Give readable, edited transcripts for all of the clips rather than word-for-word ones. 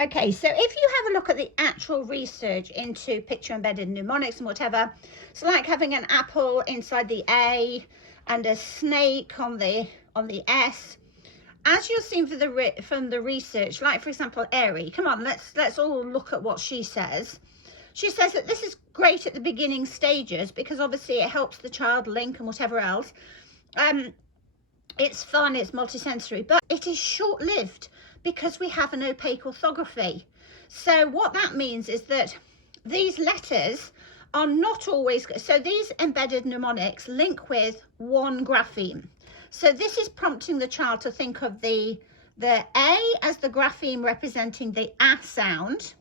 Okay, so if you have a look at the actual research into picture embedded mnemonics and whatever, it's like having an apple inside the A and a snake on the S. As you've seen from the research, like for example, Airy, come on, let's all look at what she says. She says that this is great at the beginning stages because obviously it helps the child link and whatever else. It's fun, it's multisensory, but it is short-lived because we have an opaque orthography. So what that means is that these letters are not always, so these embedded mnemonics link with one grapheme. So this is prompting the child to think of the A as the grapheme representing the A sound,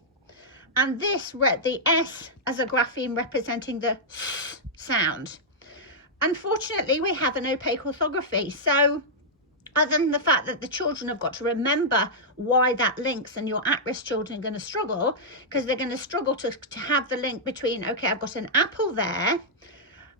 and the S as a grapheme representing the S sound. Unfortunately, we have an opaque orthography. So other than the fact that the children have got to remember why that links, and your at-risk children are going to struggle because they're going to struggle to have the link between, okay, I've got an apple there.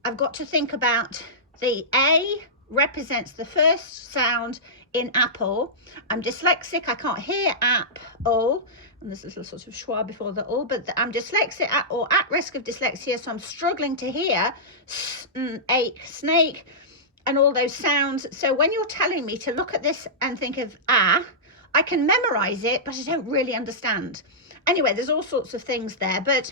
I've got to think about the A represents the first sound in apple. I'm dyslexic. I can't hear apple. And there's a little sort of schwa before the all, but I'm dyslexic or at risk of dyslexia, so I'm struggling to hear ache, snake, and all those sounds. So when you're telling me to look at this and think of I can memorize it, but I don't really understand. Anyway, there's all sorts of things there, but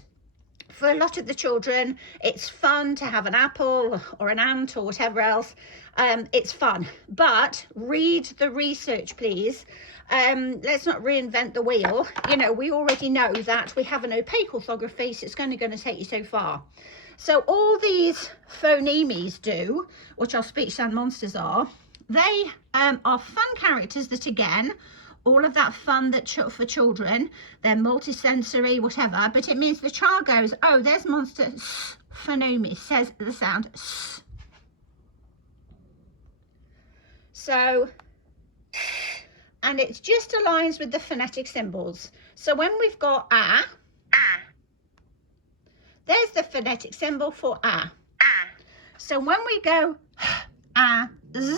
for a lot of the children, it's fun to have an apple or an ant or whatever else. It's fun, but read the research, please. Let's not reinvent the wheel. You know, we already know that we have an opaque orthography, so it's only going to take you so far. So all these phonemes do, which our speech sound monsters are, they are fun characters that, again, all of that fun that for children, they're multisensory, whatever, but it means the child goes, oh, there's monster Phonemes, says the sound S. So, and it just aligns with the phonetic symbols. So when we've got there's the phonetic symbol for So when we go z,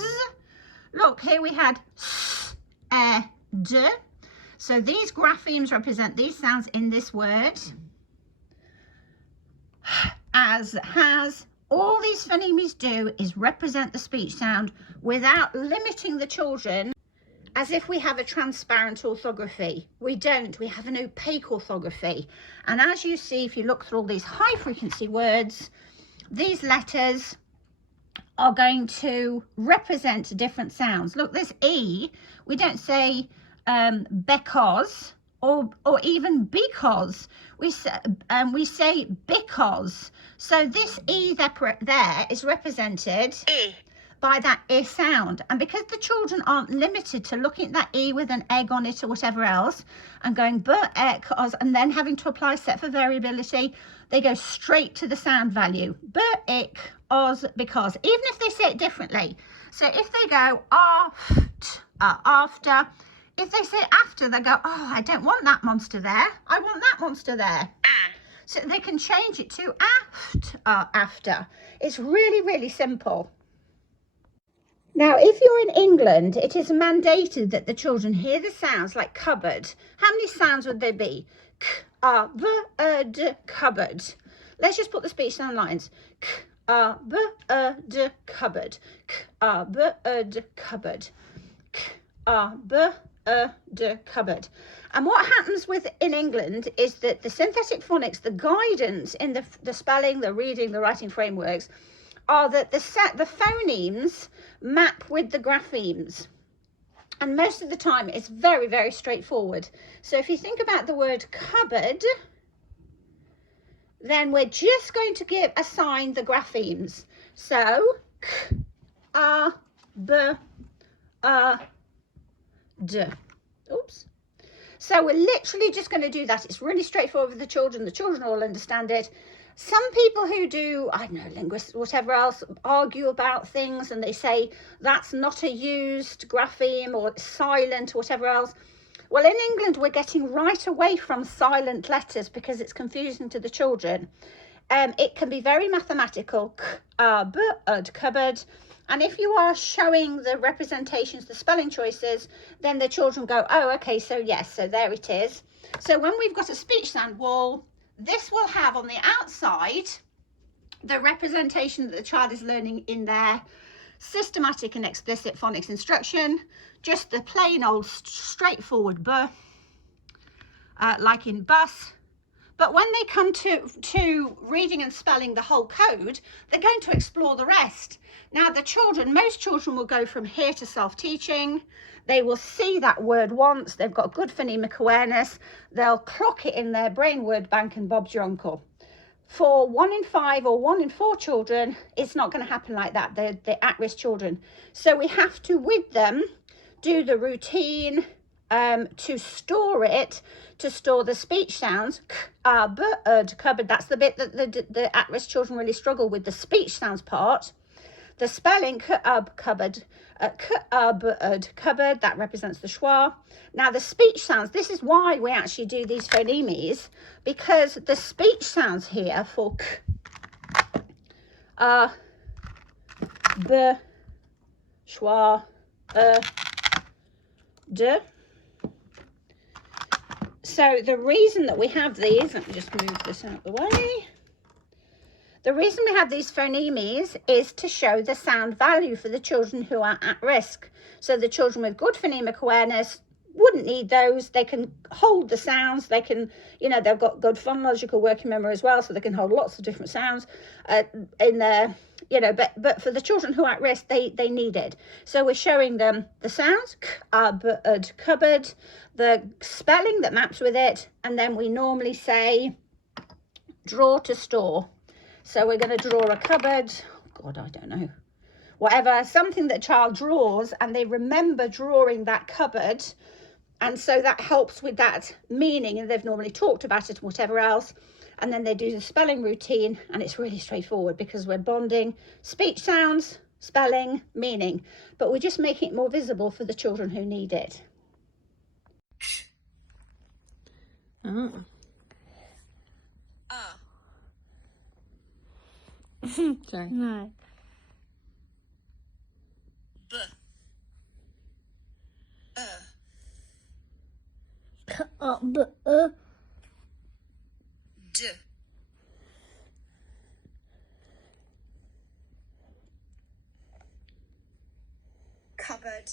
look, here we had s, d. So these graphemes represent these sounds in this word. As, has, all these phonemes do is represent the speech sound without limiting the children as if we have a transparent orthography. We don't, we have an opaque orthography. And as you see, if you look through all these high frequency words, these letters are going to represent different sounds. Look, this E, we don't say because or even because. We say because. So this E there is represented by that E sound. And because the children aren't limited to looking at that E with an egg on it or whatever else and going but and then having to apply a set for variability, they go straight to the sound value. But because, even if they say it differently. So if they go after, if they say after, they go, oh, I don't want that monster there. I want that monster there. So they can change it to after. It's really, really simple. Now, if you're in England, it is mandated that the children hear the sounds like cupboard. How many sounds would there be? Cupboard. Let's just put the speech sound lines. Cupboard. Cupboard. Cupboard. Cupboard. And what happens in England is that the synthetic phonics, the guidance in the spelling, the reading, the writing frameworks, are that the phonemes map with the graphemes. And most of the time it's very, very straightforward. So if you think about the word cupboard, then we're just going to assign the graphemes. So k, b, d. Oops. So we're literally just going to do that. It's really straightforward for the children. The children all understand it. Some people who do, I don't know, linguists, whatever else, argue about things and they say that's not a used grapheme or silent or whatever else. Well, in England, we're getting right away from silent letters because it's confusing to the children. It can be very mathematical, cupboard, And if you are showing the representations, the spelling choices, then the children go, oh, okay, so yes, so there it is. So when we've got a speech sound wall, this will have on the outside the representation that the child is learning in their systematic and explicit phonics instruction, just the plain old straightforward B, like in bus. But when they come to reading and spelling the whole code, they're going to explore the rest. Now the children, most children will go from here to self-teaching. They will see that word once, they've got good phonemic awareness, they'll clock it in their brain word bank and Bob's your uncle. For 1 in 5 or 1 in 4 children, it's not going to happen like that, the at-risk children. So we have to, with them, do the routine, to store it, to store the speech sounds, cupboard, that's the bit that the at-risk children really struggle with, the speech sounds part. The spelling, cupboard, cupboard, that represents the schwa. Now the speech sounds, this is why we actually do these phonemes, because the speech sounds here for k, b, schwa, d. So the reason that we have these, let me just move this out of the way. The reason we have these phonemes is to show the sound value for the children who are at risk. So the children with good phonemic awareness wouldn't need those. They can hold the sounds. They can, you know, they've got good phonological working memory as well, so they can hold lots of different sounds in there, you know, but for the children who are at risk, they need it. So we're showing them the sounds, cupboard, the spelling that maps with it, and then we normally say draw to store. So we're going to draw a cupboard, God, I don't know, whatever, something that a child draws and they remember drawing that cupboard. And so that helps with that meaning, and they've normally talked about it and whatever else. And then they do the spelling routine, and it's really straightforward because we're bonding speech sounds, spelling, meaning, but we're just making it more visible for the children who need it. Oh. Sorry. No. B. D. Cupboard.